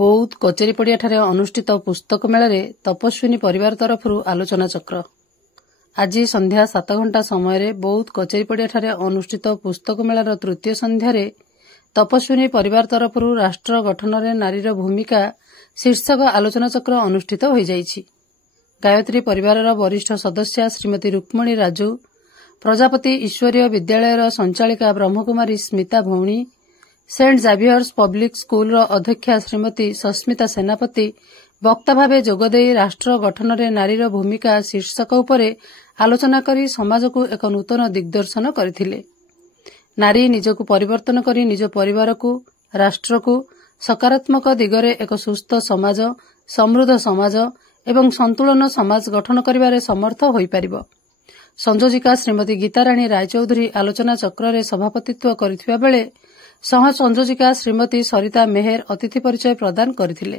ବୌଦ୍ଧ କଚେରୀପଡ଼ିଆଠାରେ ଅନୁଷ୍ଠିତ ପୁସ୍ତକ ମେଳାରେ ତପସ୍ୱିନୀ ପରିବାର ତରଫରୁ ଆଲୋଚନାଚକ୍ର। ଆଜି ସନ୍ଧ୍ୟା 7 ଘଣ୍ଟା ସମୟରେ ବୌଦ୍ଧ କଚେରୀପଡ଼ିଆଠାରେ ଅନୁଷ୍ଠିତ ପୁସ୍ତକ ମେଳାର ତୃତୀୟ ସନ୍ଧ୍ୟାରେ ତପସ୍ୱିନୀ ପରିବାର ତରଫରୁ ରାଷ୍ଟ୍ର ଗଠନରେ ନାରୀର ଭୂମିକା ଶୀର୍ଷକ ଆଲୋଚନାଚକ୍ର ଅନୁଷ୍ଠିତ ହୋଇଯାଇଛି। ଗାୟତ୍ରୀ ପରିବାରର ବରିଷ୍ଠ ସଦସ୍ୟା ଶ୍ରୀମତୀ ରୁକ୍ମଣୀ ରାଜୁ, ପ୍ରଜାପତି ଈଶ୍ୱରୀୟ ବିଦ୍ୟାଳୟର ସଞ୍ଚାଳିକା ବ୍ରହ୍ମକୁମାରୀ ସ୍ମିତା ଭଉଣୀ, ସେଣ୍ଟ ଜାଭିୟର୍ସ ପବ୍ଲିକ୍ ସ୍କୁଲର ଅଧ୍ୟକ୍ଷା ଶ୍ରୀମତୀ ସସ୍ମିତା ସେନାପତି ବକ୍ତା ଭାବେ ଯୋଗଦେଇ ରାଷ୍ଟ୍ର ଗଠନରେ ନାରୀର ଭୂମିକା ଶୀର୍ଷକ ଉପରେ ଆଲୋଚନା କରି ସମାଜକୁ ଏକ ନୂତନ ଦିଗ୍ଦର୍ଶନ କରିଥିଲେ। ନାରୀ ନିଜକୁ ପରିବର୍ତ୍ତନ କରି ନିଜ ପରିବାରକୁ, ରାଷ୍ଟ୍ରକୁ ସକାରାତ୍ମକ ଦିଗରେ ଏକ ସୁସ୍ଥ ସମାଜ, ସମୃଦ୍ଧ ସମାଜ ଏବଂ ସନ୍ତୁଳନ ସମାଜ ଗଠନ କରିବାରେ ସମର୍ଥ ହୋଇପାରିବ। ସଂଯୋଜିକା ଶ୍ରୀମତୀ ଗୀତାରାଣୀ ରାୟଚୌଧୁରୀ ଆଲୋଚନା ଚକ୍ରରେ ସଭାପତିତ୍ୱ କରିଥିବା ବେଳେ ସହ ସଂଯୋଜିକା ଶ୍ରୀମତୀ ସରିତା ମେହେର ଅତିଥି ପରିଚୟ ପ୍ରଦାନ କରିଥିଲେ।